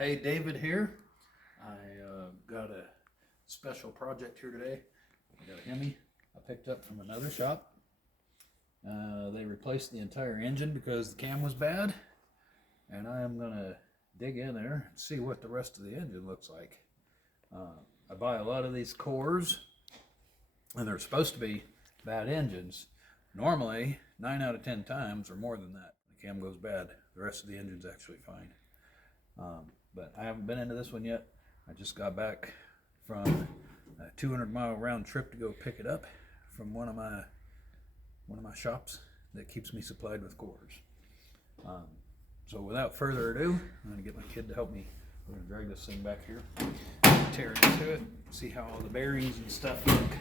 Hey, David here. I got a special project here today. I got a Hemi I picked up from another shop. They replaced the entire engine because the cam was bad, and I am going to dig in there and see what the rest of the engine looks like. I buy a lot of these cores, and they're supposed to be bad engines. Normally, 9 out of 10 times or more than that, the cam goes bad. The rest of the engine's actually fine. But I haven't been into this one yet. I just got back from a 200-mile round trip to go pick it up from one of my shops that keeps me supplied with cores. So without further ado, I'm going to get my kid to help me. We're going to drag this thing back here, tear into it, see how all the bearings and stuff look.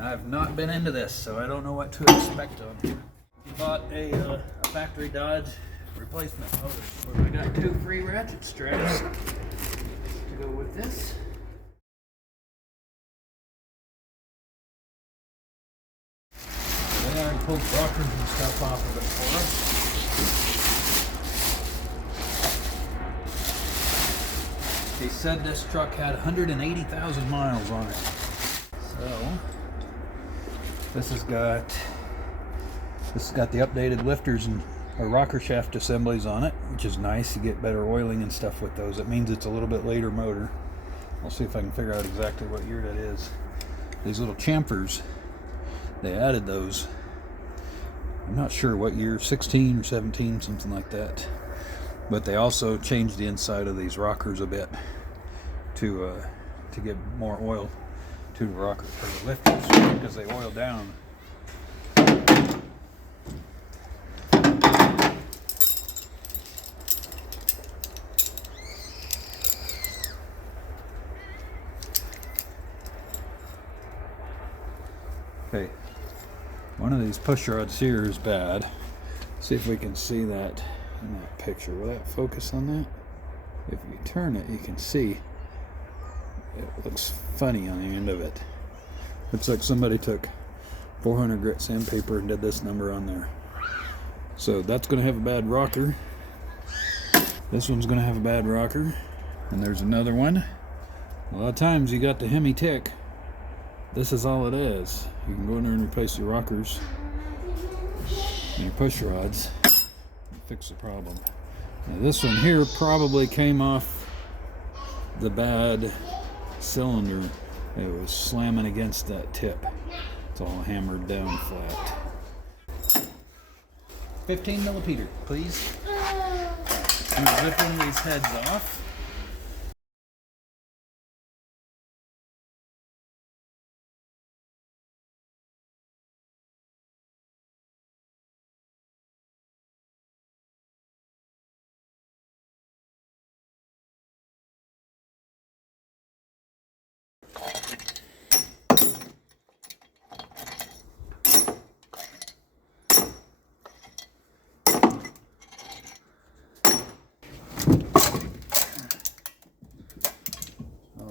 I've not been into this, so I don't know what to expect on here. Bought a factory Dodge replacement motor. I got 2 free ratchet straps to go with this. They already pulled rockers and stuff off of it for us. They said this truck had 180,000 miles on it. So this has got the updated lifters and rocker shaft assemblies on it, which is nice. You get better oiling and stuff with those. It means it's a little bit later motor. I'll see if I can figure out exactly what year that is. These little chamfers, they added those. I'm not sure what year, 16 or 17, something like that. But they also changed the inside of these rockers a bit to get more oil to the rocker for the lifters, because they oil down. Okay, one of these push rods here is bad. See if we can see that in that picture. Will that focus on that? If you turn it, you can see it looks funny on the end of it. Looks like somebody took 400 grit sandpaper and did this number on there. So that's going to have a bad rocker. This one's going to have a bad rocker. And there's another one. A lot of times you got the Hemi tick. This is all it is. You can go in there and replace your rockers and your push rods and fix the problem. Now this one here probably came off the bad cylinder. It was slamming against that tip. It's all hammered down flat. 15 millimeter, please. I'm ripping these heads off.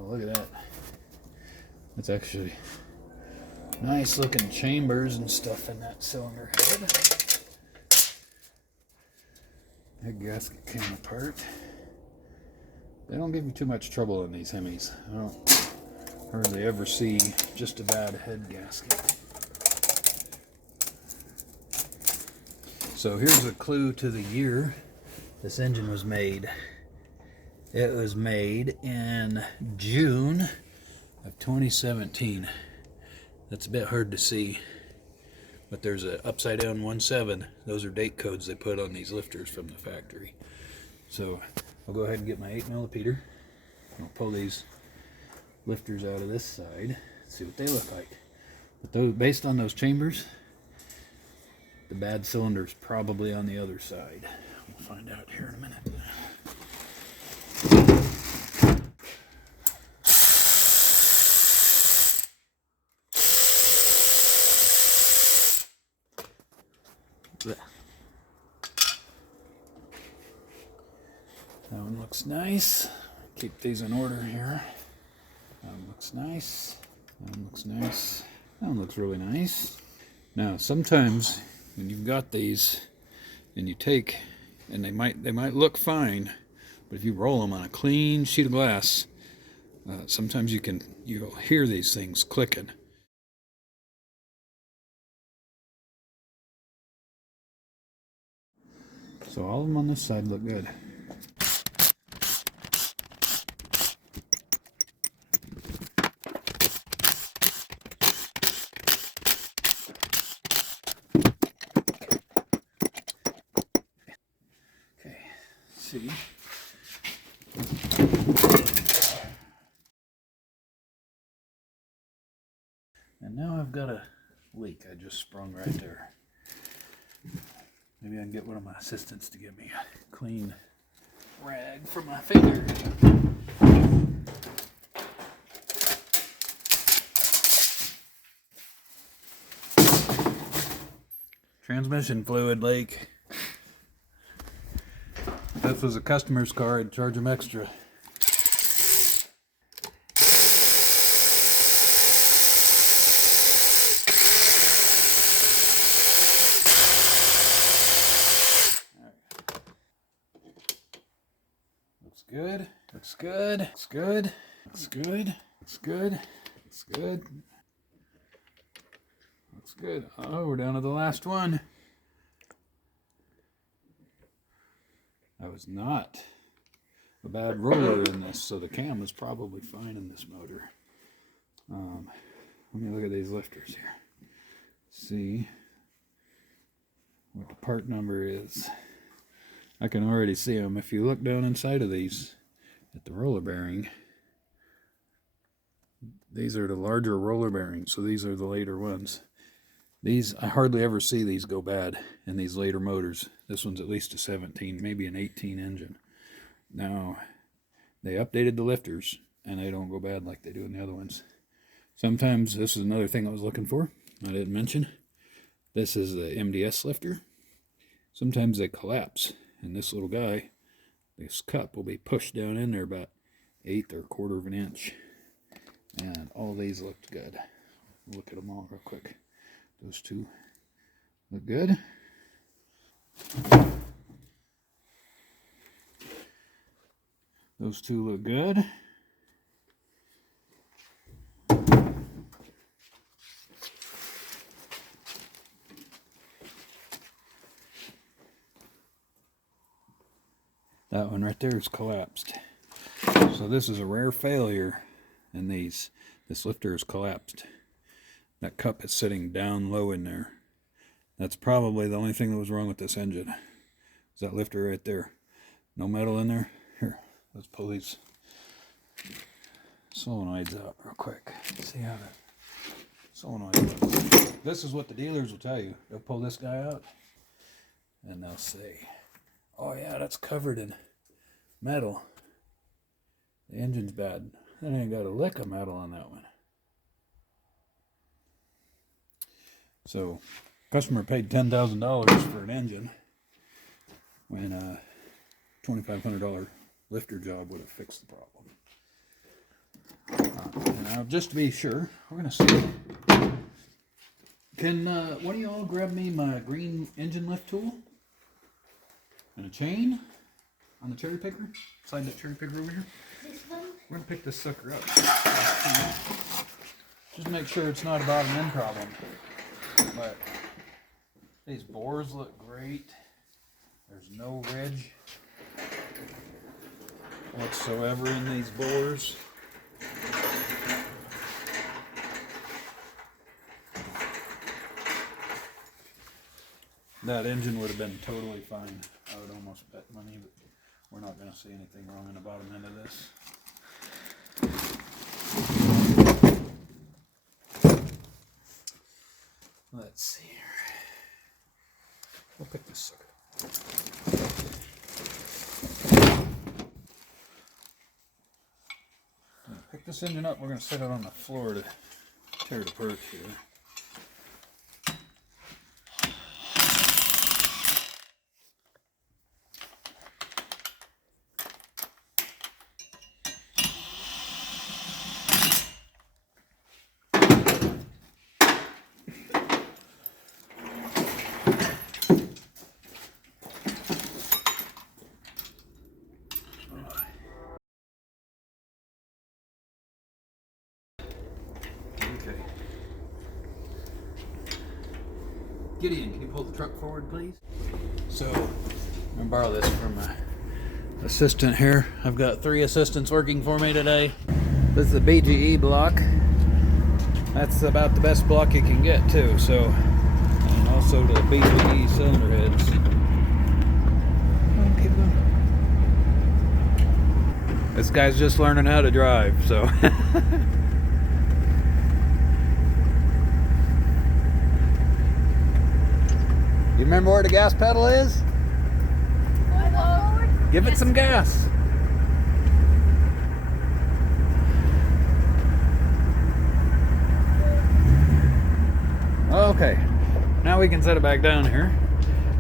Look at that. It's actually nice looking chambers and stuff in that cylinder head. That gasket came apart. They don't give you too much trouble in these Hemis. I don't hardly ever see just a bad head gasket. So here's a clue to the year this engine was made. It was made in June of 2017. That's a bit hard to see, but there's an upside down 17. Those are date codes they put on these lifters from the factory. So I'll go ahead and get my 8 millimeter. I'll pull these lifters out of this side, see what they look like. But those, based on those chambers, the bad cylinder's probably on the other side. We'll find out here in a minute. That one looks nice. Keep these in order here. That one looks nice. That one looks nice. That one looks really nice. Now, sometimes when you've got these and you take, and they might look fine, But if you roll them on a clean sheet of glass, sometimes you'll hear these things clicking. So all of them on this side look good. Okay, see. And now I've got a leak I just sprung right there. Maybe I can get one of my assistants to give me a clean rag for my finger. Transmission fluid leak. If this was a customer's car, I'd charge them extra. Good. Looks good. Looks good. Looks good. Looks good. Looks good. Looks good. Oh, we're down to the last one. I was not a bad roller in this, so the cam is probably fine in this motor. Let me look at these lifters here. See what the part number is. I can already see them. If you look down inside of these at the roller bearing, these are the larger roller bearings, so these are the later ones. These, I hardly ever see these go bad in these later motors. This one's at least a 17, maybe an 18 engine. Now, they updated the lifters, and they don't go bad like they do in the other ones. Sometimes, this is another thing I was looking for, I didn't mention. This is the MDS lifter. Sometimes they collapse. And this little guy, this cup will be pushed down in there about 1/8 or 1/4 of an inch. And all these looked good. Look at them all real quick. Those two look good. Those two look good. That one right there is collapsed. So this is a rare failure in these. This lifter is collapsed. That cup is sitting down low in there. That's probably the only thing that was wrong with this engine. Is that lifter right there. No metal in there. Here, let's pull these solenoids out real quick. See how that solenoid looks. This is what the dealers will tell you. They'll pull this guy out and they'll say, oh yeah, that's covered in metal. The engine's bad. That ain't got a lick of metal on that one. So, customer paid $10,000 for an engine when a $2,500 lifter job would have fixed the problem. Now, just to be sure, we're going to see. Can one of y'all grab me my green engine lift tool? And a chain on the cherry picker. Slide that cherry picker over here. We're going to pick this sucker up. Just make sure it's not a bottom end problem. But these bores look great. There's no ridge whatsoever in these bores. That engine would have been totally fine. I would almost bet money, but we're not going to see anything wrong in the bottom end of this. Let's see here. We'll pick this sucker. Pick this engine up. We're going to set it on the floor to tear it apart here. Gideon, can you pull the truck forward, please? So, I'm gonna borrow this from my assistant here. I've got 3 assistants working for me today. This is the BGE block. That's about the best block you can get too. So, and also the BGE cylinder heads. Oh, keep going. This guy's just learning how to drive, so. You remember where the gas pedal is? Give it some gas. Okay, now we can set it back down here.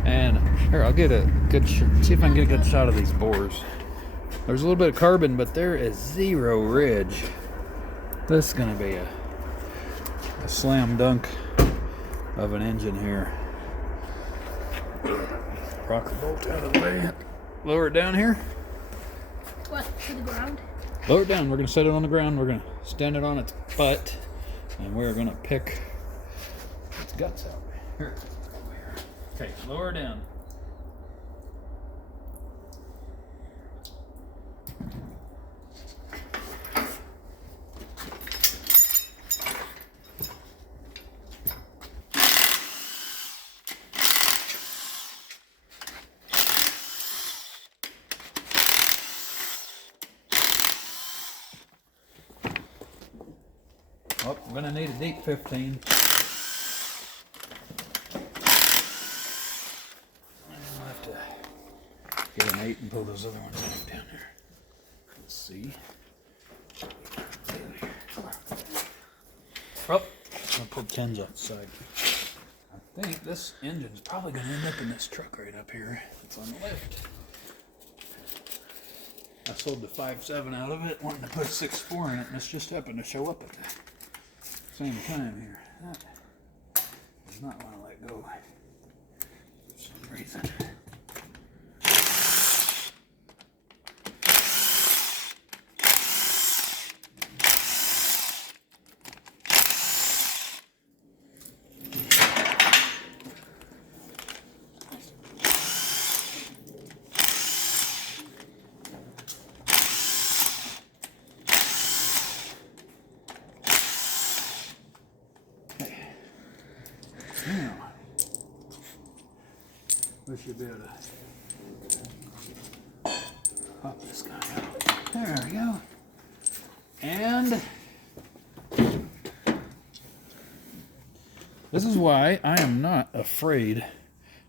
And here, I'll get a good see if I can get a good shot of these bores. There's a little bit of carbon, but there is 0 ridge. This is gonna be a slam dunk of an engine here. Rocker bolt out of the way. Lower it down here. What, to the ground? Lower it down. We're going to set it on the ground. We're going to stand it on its butt. And we're going to pick its guts out. Here. Okay, lower it down. Oh, I'm gonna need a deep 15. I'll have to get an 8 and pull those other ones off down there. Let's see. Oh, I'm gonna pull 10s off the side. I think this engine's probably gonna end up in this truck right up here. It's on the lift. I sold the 5.7 out of it, wanting to put a 6.4 in it, and this just happened to show up at the same time here. That does not want to let go for some reason. Now, we should be able to pop this guy out. There we go. And this is why I am not afraid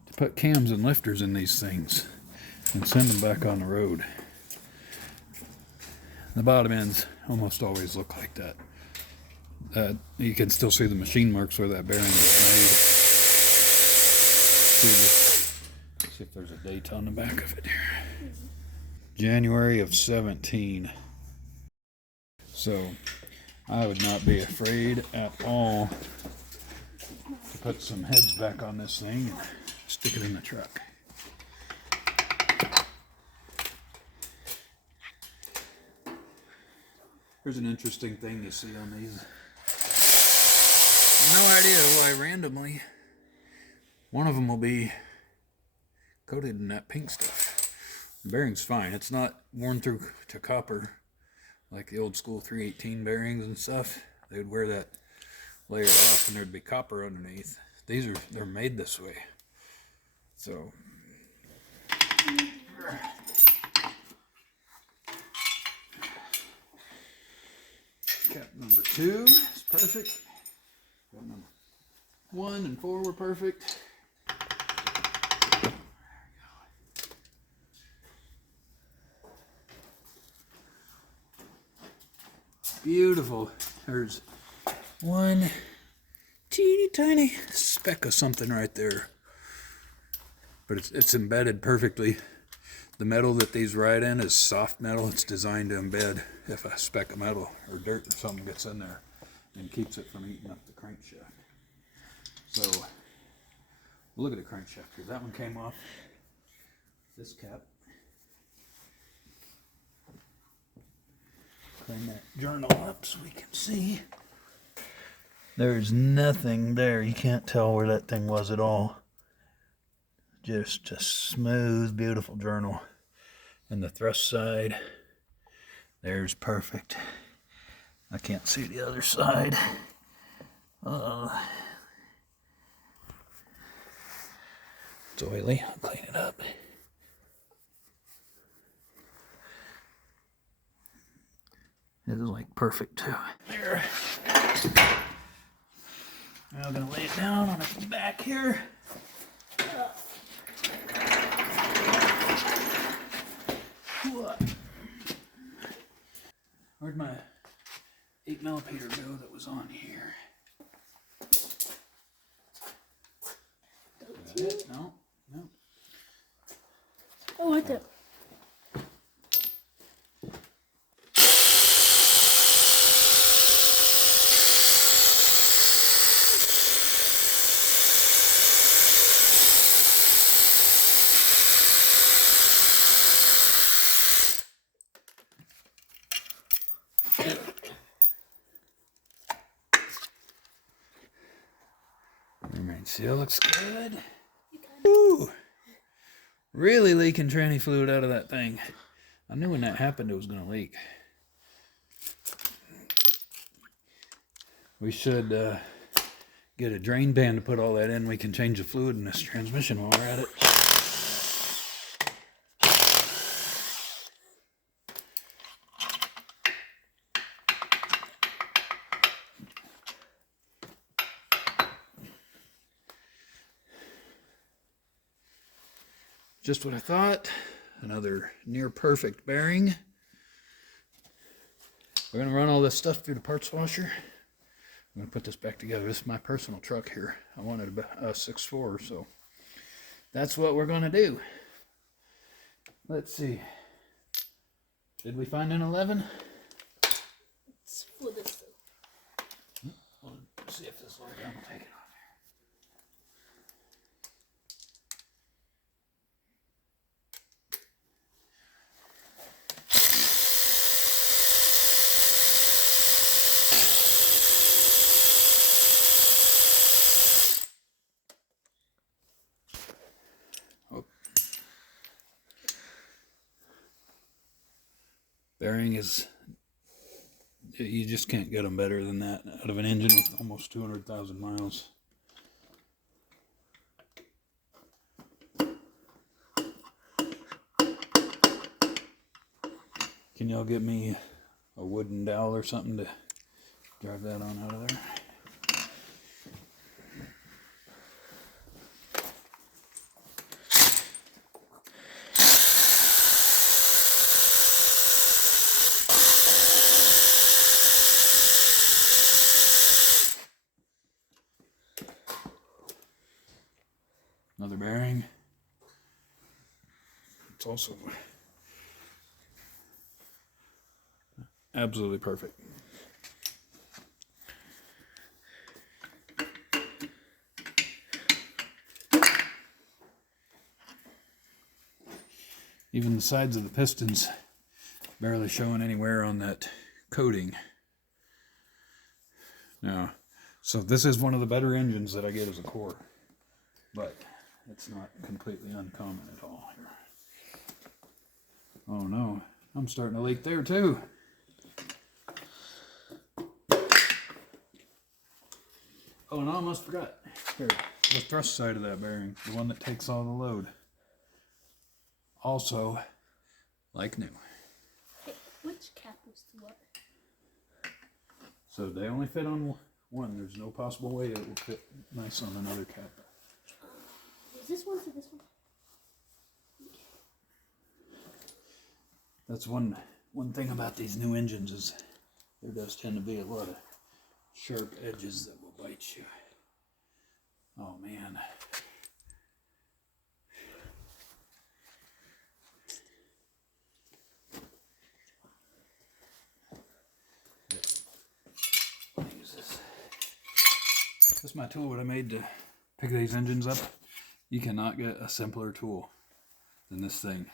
to put cams and lifters in these things and send them back on the road. The bottom ends almost always look like that. You can still see the machine marks where that bearing was made. See if there's a date on the back of it here. January of 17. So I would not be afraid at all to put some heads back on this thing and stick it in the truck. Here's an interesting thing you see on these. No idea why randomly one of them will be coated in that pink stuff. The bearing's fine. It's not worn through to copper like the old school 318 bearings and stuff. They would wear that layer off and there'd be copper underneath. They're made this way. So cap number 2 is perfect. Cap number 1 and 4 were perfect. Beautiful. There's one teeny tiny speck of something right there, but it's embedded perfectly. The metal that these ride in is soft metal. It's designed to embed if a speck of metal or dirt or something gets in there and keeps it from eating up the crankshaft. So look at the crankshaft here. That one came off this cap. Clean that journal up so we can see. There's nothing there. You can't tell where that thing was at all. Just a smooth, beautiful journal. And the thrust side, there's perfect. I can't see the other side. It's oily. I'll clean it up. This is like perfect too. There. Now I'm gonna lay it down on the back here. Where'd my 8mm go that was on here? No, no. Oh, right there. Alright, seal looks good. Woo! Really leaking tranny fluid out of that thing. I knew when that happened it was going to leak. We should get a drain pan to put all that in. We can change the fluid in this transmission while we're at it. Just what I thought. Another near perfect bearing. We're going to run all this stuff through the parts washer. I'm going to put this back together. This is my personal truck here. I wanted a 6.4, so that's what we're going to do. Let's see. Did we find an 11? It's for this. Let's see if this little gun will take it off. Bearing is, you just can't get them better than that out of an engine with almost 200,000 miles. Can y'all get me a wooden dowel or something to drive that on out of there? Another bearing. It's also absolutely perfect. Even the sides of the pistons barely showing anywhere on that coating. Now, so this is one of the better engines that I get as a core, but it's not completely uncommon at all. Oh no, I'm starting to leak there too. Oh, and I almost forgot. Here, the thrust side of that bearing, the one that takes all the load. Also, like new. Hey, which cap was the what? So they only fit on one. There's no possible way it will fit nice on another cap. Is this one to this one? That's one thing about these new engines is there does tend to be a lot of sharp edges that will bite you. Oh man. Let me use this. This is my tool that I made to pick these engines up. You cannot get a simpler tool than this thing.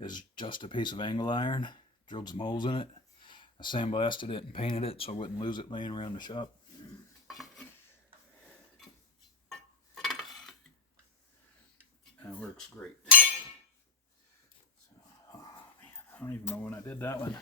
It's just a piece of angle iron, drilled some holes in it. I sandblasted it and painted it so I wouldn't lose it laying around the shop. That works great. So, oh man, I don't even know when I did that one.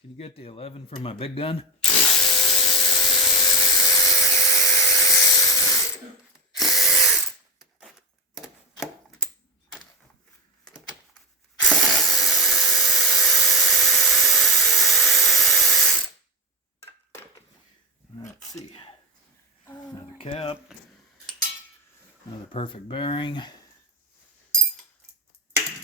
Can you get the 11 from my big gun? Let's see. Another cap. Another perfect bearing. Let's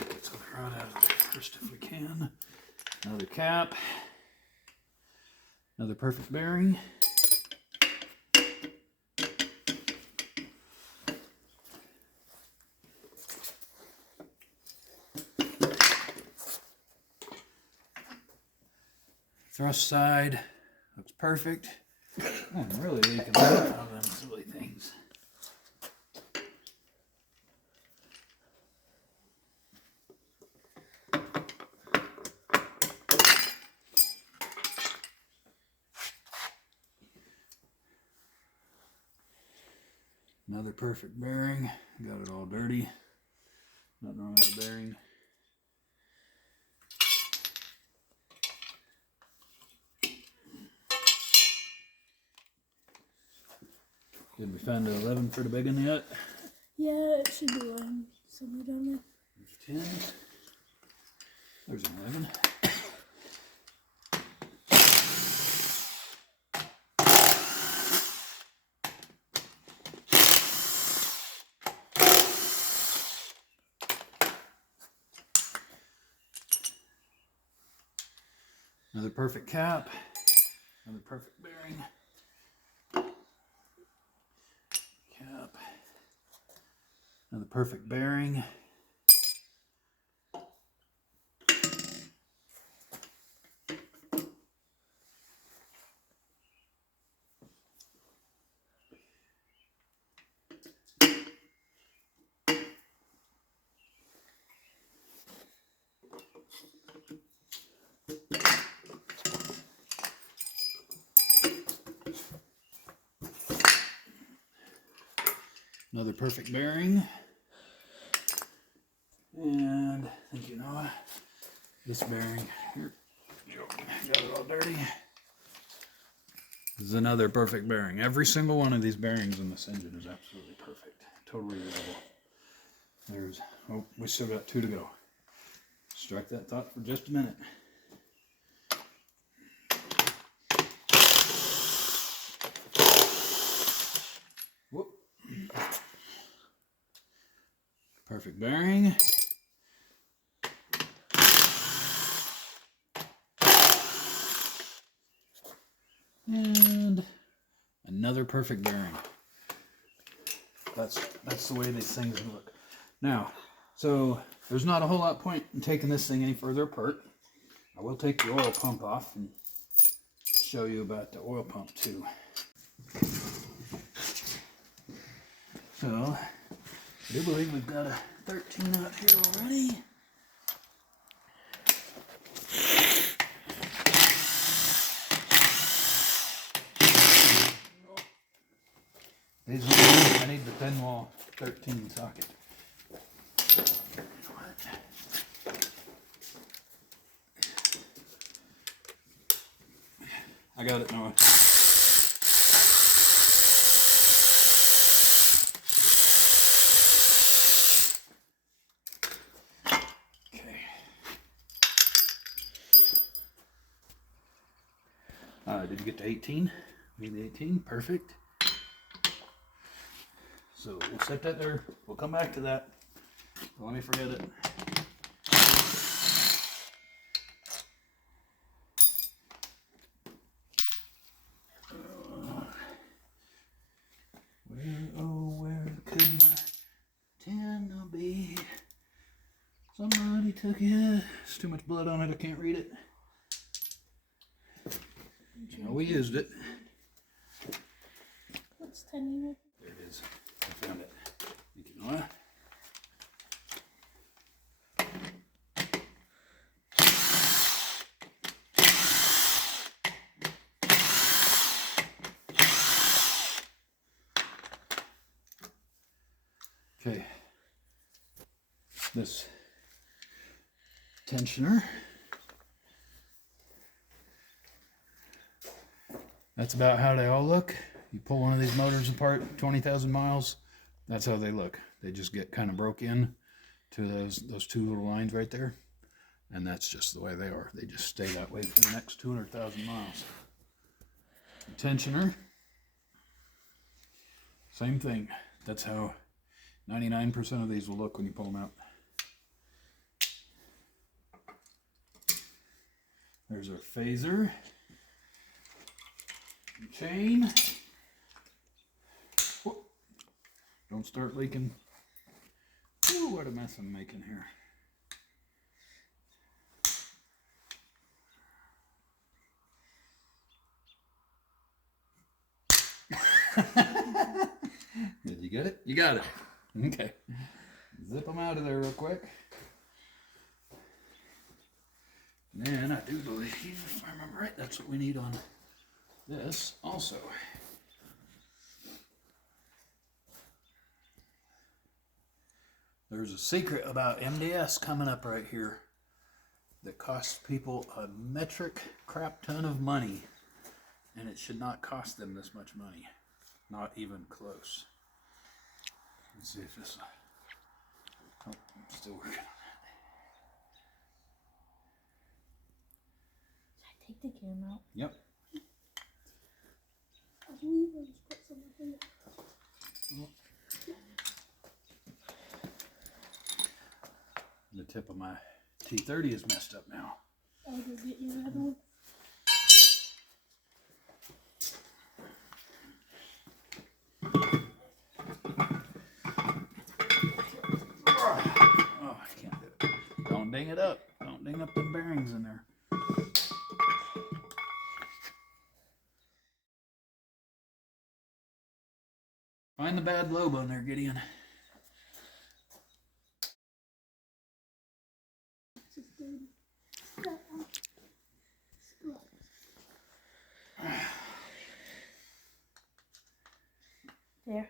get the rod out of there first if we can. Another cap. Another perfect bearing. Thrust side looks perfect. I'm really leaking out of them silly things. Another perfect bearing. Got it all dirty. Nothing wrong with the bearing. Did we find the 11 for the big one yet? Yeah, it should be one somewhere down there. There's 10. There's an 11. Another perfect cap. Another perfect bearing. Cap. Another perfect bearing. Another perfect bearing. And I think you know this bearing here. Got it all dirty. This is another perfect bearing. Every single one of these bearings in this engine is absolutely perfect. Totally readable. There's, oh, we still got 2 to go. Strike that thought for just a minute. Whoop. Perfect bearing. And another perfect bearing. That's the way these things look. Now, so there's not a whole lot of point in taking this thing any further apart. I will take the oil pump off and show you about the oil pump too. So, I do believe we've got a 13 out here already. I need the 10 wall 13 socket. I got it, Noah. Okay. Did you get to 18? Need the 18? Perfect. So we'll set that there. We'll come back to that. Don't let me forget it. Where, oh, where could my 10 be? took it. There's too much blood on it, I can't read it. No, we used it. What's 10 units? There it is. I found it. Thank you, Noah. Okay. This tensioner. That's about how they all look. You pull one of these motors apart 20,000 miles, that's how they look. They just get kind of broke in to those two little lines right there. And that's just the way they are. They just stay that way for the next 200,000 miles. The tensioner, same thing. That's how 99% of these will look when you pull them out. There's our phaser. Chain. Whoa. Don't start leaking. Ooh, what a mess I'm making here. Did you get it? You got it. Okay. Zip them out of there real quick. And I do believe, if I remember right, that's what we need on this also. There's a secret about MDS coming up right here that costs people a metric crap ton of money, and it should not cost them this much money. Not even close. Let's see if this. Oh, I'm still working on that. Should I take the camera out? Yep. I believe I just put something in there. The tip of my T30 is messed up now. I'll go get you another one. Oh, I can't do it. Don't ding it up. Don't ding up the bearings in there. Find the bad lobe on there, Gideon. Just did that one. There.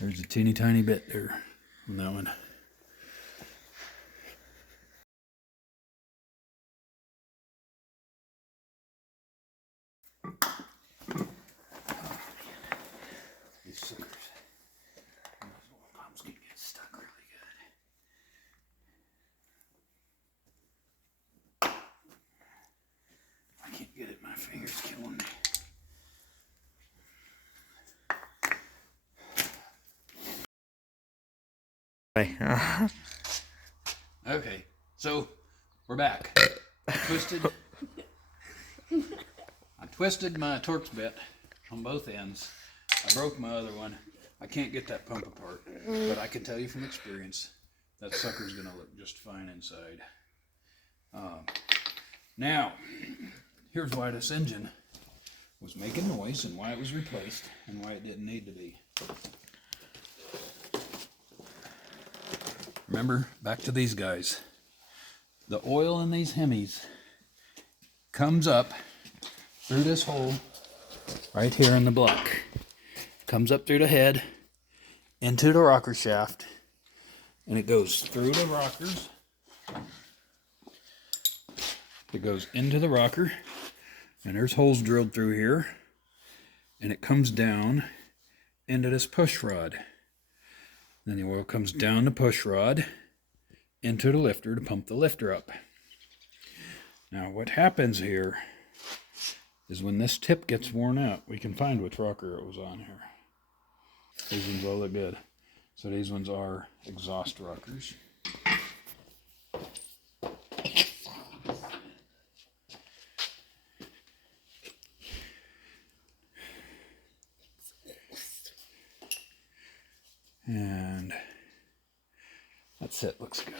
There's a teeny tiny bit there on that one. These suckers. Those little pumps can get stuck really good. I can't get it. My finger's killing me. Okay, so we're back. I twisted my Torx bit on both ends. I broke my other one. I can't get that pump apart, but I can tell you from experience that sucker's gonna look just fine inside. Now, here's why this engine was making noise and why it was replaced and why it didn't need to be. Remember, back to these guys. The oil in these Hemis comes up through this hole right here in the block. Comes up through the head, into the rocker shaft, and it goes through the rockers. It goes into the rocker, and there's holes drilled through here, and it comes down into this push rod. Then the oil comes down the push rod into the lifter to pump the lifter up. Now what happens here is when this tip gets worn out, we can find which rocker it was on here. These ones all look good. So these ones are exhaust rockers. And sit. Looks good.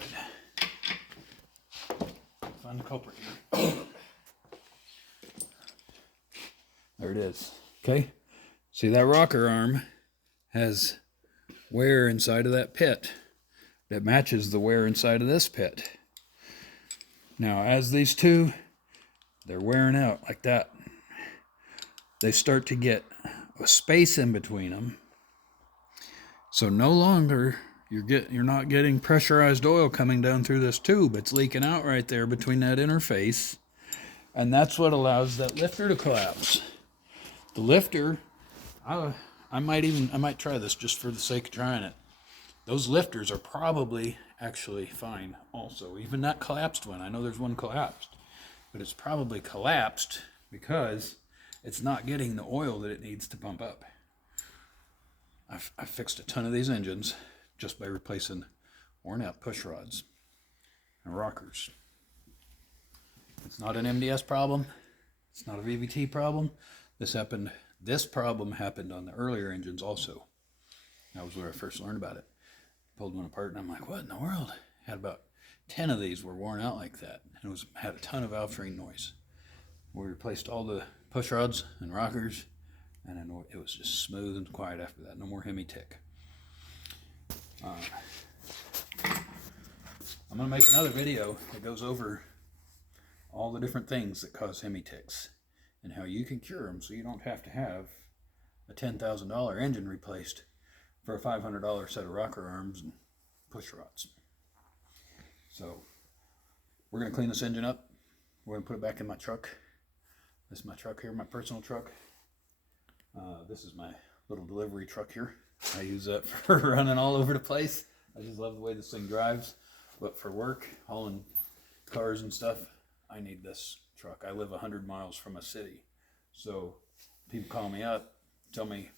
Find the culprit here. There it is. Okay. See, that rocker arm has wear inside of that pit that matches the wear inside of this pit. Now, as these two, they're wearing out like that, they start to get a space in between them. So no longer you're not getting pressurized oil coming down through this tube. It's leaking out right there between that interface. And that's what allows that lifter to collapse. The lifter, I might try this just for the sake of trying it. Those lifters are probably actually fine also. Even that collapsed one. I know there's one collapsed. But it's probably collapsed because it's not getting the oil that it needs to pump up. I've fixed a ton of these engines just by replacing worn out push rods and rockers. It's not an MDS problem. It's not a VVT problem. This problem happened on the earlier engines also. That was where I first learned about it. Pulled one apart and I'm like, what in the world? Had about 10 of these were worn out like that. And had a ton of valve train noise. We replaced all the push rods and rockers, and then it was just smooth and quiet after that. No more Hemi tick. I'm going to make another video that goes over all the different things that cause Hemi ticks and how you can cure them so you don't have to have a $10,000 engine replaced for a $500 set of rocker arms and push rods. So we're going to clean this engine up. We're going to put it back in my truck. This is my truck here, my personal truck. This is my little delivery truck here. I use that for running all over the place. I just love the way this thing drives. But for work, hauling cars and stuff, I need this truck. I live 100 miles from a city. So people call me up, tell me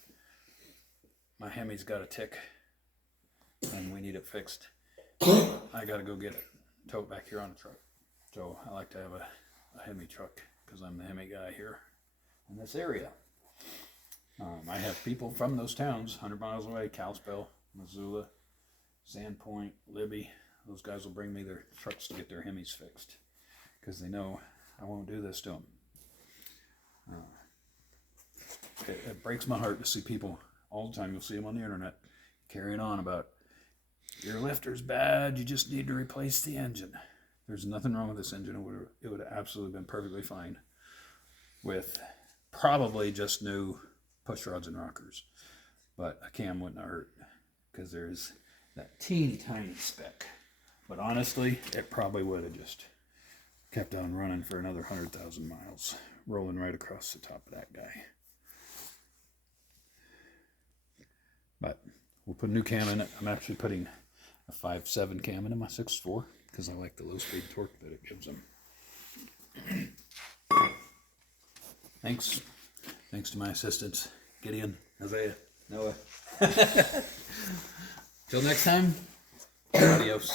my Hemi's got a tick and we need it fixed. I got to go get it. Tow it back here on the truck. So I like to have a Hemi truck because I'm the Hemi guy here in this area. I have people from those towns 100 miles away, Kalispell, Missoula, Sandpoint, Libby. Those guys will bring me their trucks to get their Hemis fixed because they know I won't do this to them. It breaks my heart to see people all the time. You'll see them on the internet carrying on about your lifter's bad, you just need to replace the engine. There's nothing wrong with this engine. It would have absolutely been perfectly fine with probably just new push rods and rockers. But a cam wouldn't have hurt because there's that teeny tiny speck. But honestly, it probably would have just kept on running for another 100,000 miles, rolling right across the top of that guy. But we'll put a new cam in it. I'm actually putting a 5.7 cam into my 6.4 because I like the low speed torque that it gives them. Thanks to my assistants, Gideon, Isaiah, Noah. Till next time, adios.